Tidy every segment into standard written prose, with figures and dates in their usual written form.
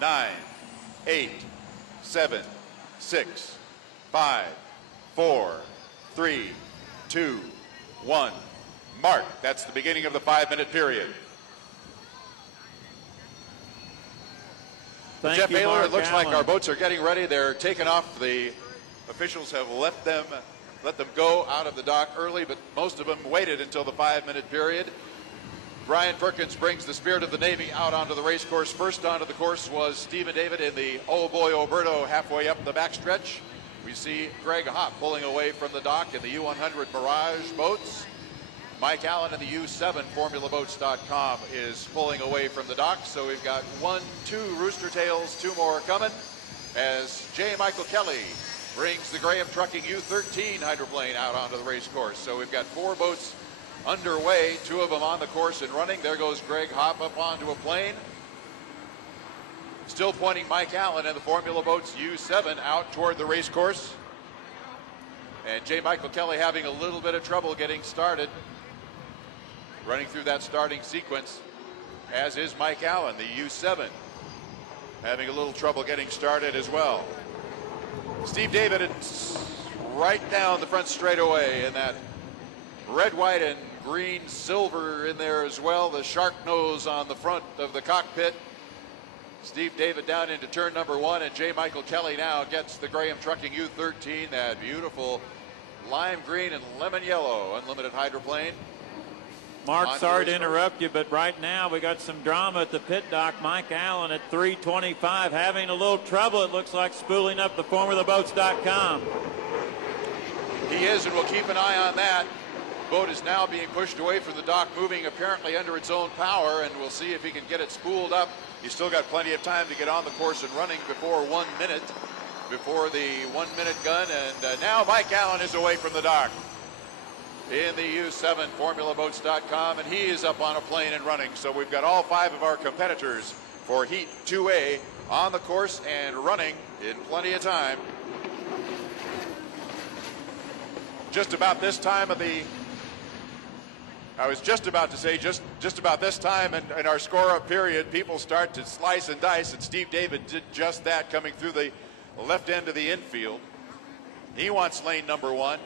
9, 8, 7, 6, 5, 4, 3, 2, 1. Mark. That's the beginning of the 5-minute period. Jeff Baylor, it looks like our boats are getting ready. They're taking off. The officials have let them go out of the dock early, but most of them waited until the 5-minute period. Brian Perkins brings the Spirit of the Navy out onto the race course. First onto the course was Stephen David in the Oh Boy Oberto halfway up the backstretch. We see Greg Hopp pulling away from the dock in the U100 Mirage boats. Mike Allen in the U7 FormulaBoats.com is pulling away from the dock. So we've got 1, 2 Rooster Tails, 2 more coming as J. Michael Kelly brings the Graham Trucking U13 hydroplane out onto the race course. So we've got 4 boats underway, 2 of them on the course and running. There goes Greg Hopp up onto a plane. Still pointing Mike Allen and the Formula Boats U7 out toward the race course. And J. Michael Kelly having a little bit of trouble getting started, running through that starting sequence, as is Mike Allen, the U7, having a little trouble getting started as well. Steve David is right down the front straightaway in that red, white, and green silver in there as well. The shark nose on the front of the cockpit. Steve David down into turn number 1, and J. Michael Kelly now gets the Graham Trucking U13, that beautiful lime green and lemon yellow unlimited hydroplane. Mark, sorry to interrupt you, but right now we got some drama at the pit dock. Mike Allen at 3:25 having a little trouble, it looks like, spooling up the FormulaBoats.com. He is, and we'll keep an eye on that. Boat is now being pushed away from the dock, moving apparently under its own power, and we'll see if he can get it spooled up. He's still got plenty of time to get on the course and running before 1 minute, before the 1 minute gun, and now Mike Allen is away from the dock in the U7 FormulaBoats.com, and he is up on a plane and running. So we've got all 5 of our competitors for Heat 2A on the course and running in plenty of time. Just about this time of the, I was just about to say, just about this time in our score-up period, people start to slice and dice, and Steve David did just that, coming through the left end of the infield. He wants lane number 1.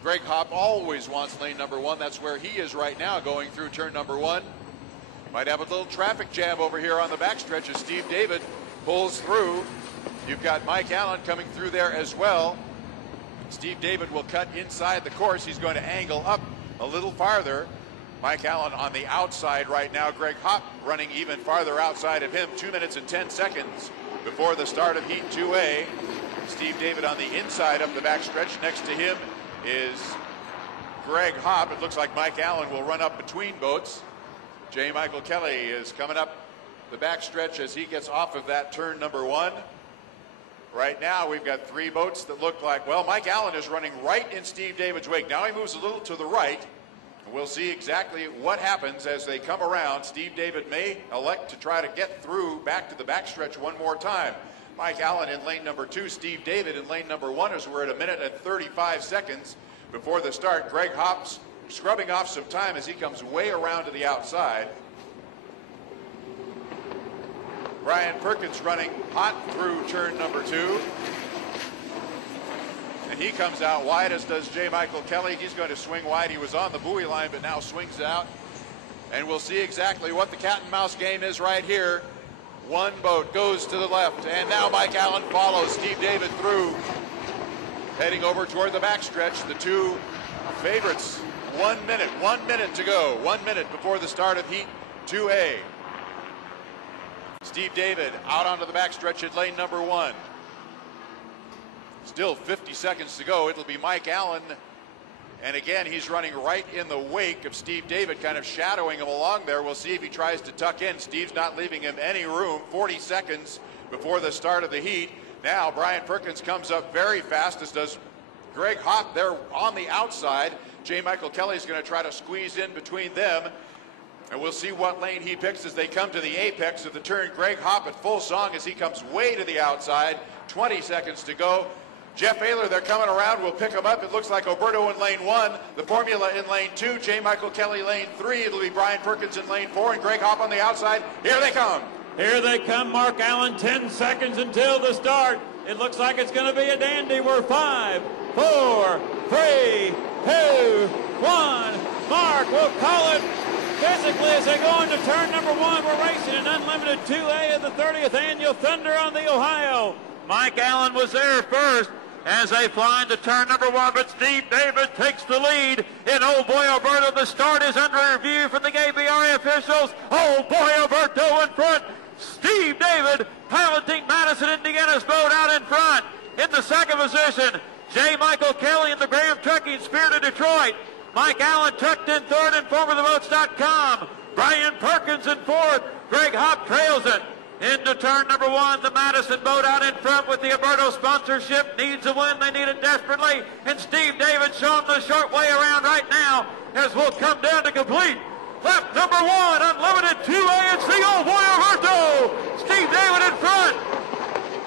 Greg Hopp always wants lane number 1. That's where he is right now, going through turn number 1. Might have a little traffic jam over here on the backstretch as Steve David pulls through. You've got Mike Allen coming through there as well. Steve David will cut inside the course. He's going to angle up a little farther. Mike Allen on the outside right now. Greg Hopp running even farther outside of him. 2 minutes and 10 seconds before the start of Heat 2A. Steve David on the inside up the backstretch. Next to him is Greg Hopp. It looks like Mike Allen will run up between boats. J. Michael Kelly is coming up the backstretch as he gets off of that turn number 1. Right now we've got 3 boats that look like, well, Mike Allen is running right in Steve David's wake. Now he moves a little to the right. We'll see exactly what happens as they come around. Steve David may elect to try to get through back to the backstretch one more time. Mike Allen in lane number 2, Steve David in lane number 1, as we're at 1 minute and 35 seconds before the start. Greg Hopp's scrubbing off some time as he comes way around to the outside. Brian Perkins running hot through turn number 2. And he comes out wide, as does J. Michael Kelly. He's going to swing wide. He was on the buoy line, but now swings out. And we'll see exactly what the cat and mouse game is right here. 1 boat goes to the left, and now Mike Allen follows Steve David through, heading over toward the backstretch. The 2 favorites, 1 minute to go. 1 minute before the start of Heat 2A. Steve David out onto the backstretch at lane number 1. Still 50 seconds to go. It'll be Mike Allen. And again, he's running right in the wake of Steve David, kind of shadowing him along there. We'll see if he tries to tuck in. Steve's not leaving him any room. 40 seconds before the start of the heat. Now Brian Perkins comes up very fast, as does Greg Hopp. They're on the outside. J. Michael Kelly's going to try to squeeze in between them. And we'll see what lane he picks as they come to the apex of the turn. Greg Hopp at full song as he comes way to the outside. 20 seconds to go. Jeff Baylor, they're coming around. We'll pick them up. It looks like Oberto in lane 1, the Formula in lane 2, J. Michael Kelly lane 3. It'll be Brian Perkins in lane 4, and Greg Hopp on the outside. Here they come. Here they come, Mark Allen, 10 seconds until the start. It looks like it's going to be a dandy. We're 5, 4, 3, 2, 1. Mark will call it physically as they go into turn number 1. We're racing an unlimited 2A of the 30th annual Thunder on the Ohio. Mike Allen was there first as they fly into turn number 1, but Steve David takes the lead. And oh boy, Alberto, the start is under review from the ABRA officials. Oh boy, Alberto in front. Steve David piloting Madison, Indiana's boat out in front. In the second position, J. Michael Kelly in the Graham Trucking Spirit of Detroit. Mike Allen tucked in third and forwardtheboats.com. Brian Perkins in fourth. Greg Hopp trails it. Into turn number 1, the Madison boat out in front with the Alberto sponsorship. Needs a win. They need it desperately. And Steve David showing the short way around right now as we'll come down to complete lap number 1, unlimited 2A. It's the old boy Alberto. Steve David in front.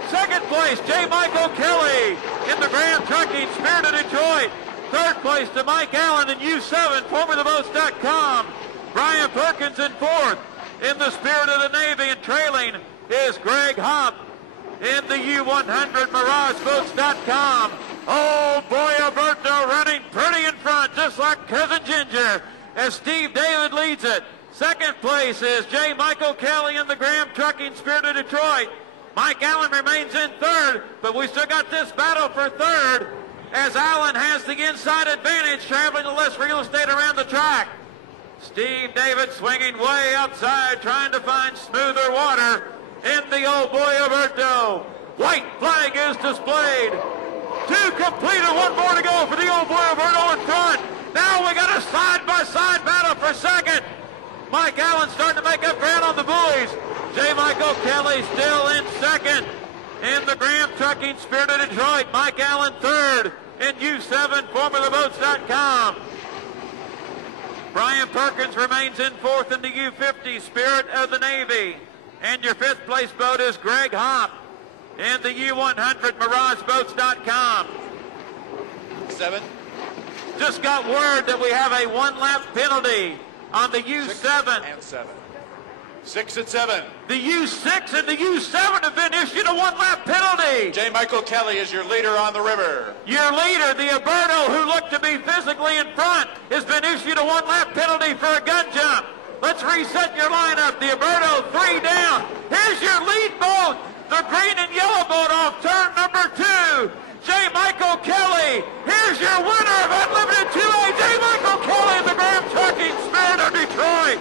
Second place, J. Michael Kelly in the Graham Trucking Spirit of Detroit. Third place to Mike Allen in U7, formertheboats.com. Brian Perkins in fourth in the Spirit of the Navy, and trailing is Greg Hopp in the U100, mirageboats.com. Oh boy, Alberto running pretty in front, just like Cousin Ginger, as Steve David leads it. Second place is J. Michael Kelly in the Graham Trucking Spirit of Detroit. Mike Allen remains in third, but we still got this battle for third, as Allen has the inside advantage, traveling to less real estate around the track. Steve David swinging way outside, trying to find smoother water in the old boy Alberto. White flag is displayed. 2 complete and 1 more to go for the old boy Alberto in front. Now we got a side-by-side battle for second. Mike Allen starting to make up ground on the buoys. J. Michael Kelly still in second in the Graham Trucking Spirit of Detroit. Mike Allen third in U7, formertheboats.com. Brian Perkins remains in fourth in the U50 Spirit of the Navy. And your fifth place boat is Greg Hopp in the U100, mirageboats.com. 7. Just got word that we have a 1-lap penalty on the U7. 6 and 7. 6 and 7. The U6 and the U7 have been issued a 1-lap penalty. J. Michael Kelly is your leader on the river. Your leader, the Alberto, who looked to be physically in front, has been issued a 1-lap penalty for a gun jump. Let's reset your lineup. The Alberto, 3 down. Here's your lead boat, the green and yellow boat off turn number 2. J. Michael Kelly. Here's your winner of Unlimited 2A, J. Michael Kelly in the Graham Trucking Spirit of Detroit.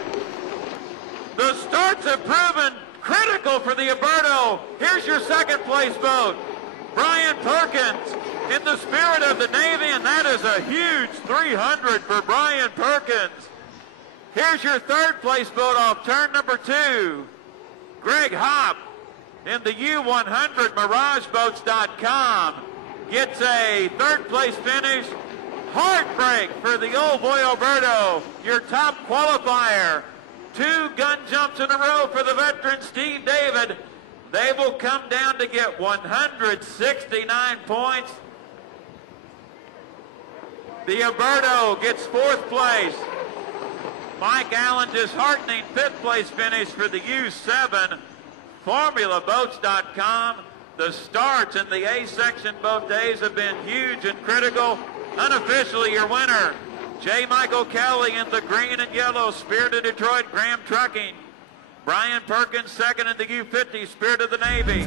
The starts have proven critical for the Alberto. Here's your second place boat, Brian Perkins in the Spirit of the Navy, and that is a huge 300 for Brian Perkins. Here's your third place boat off turn number 2, Greg Hopp in the U100, mirageboats.com. Gets a third place finish. Heartbreak for the old boy Alberto, your top qualifier. 2 gun jumps in a row for the veteran Steve David. They will come down to get 169 points. The Alberto gets 4th place. Mike Allen disheartening 5th place finish for the U7. FormulaBoats.com. The starts in the A section both days have been huge and critical. Unofficially, your winner, J. Michael Kelly in the green and yellow Spirit of Detroit Graham Trucking. Brian Perkins second in the U50 Spirit of the Navy.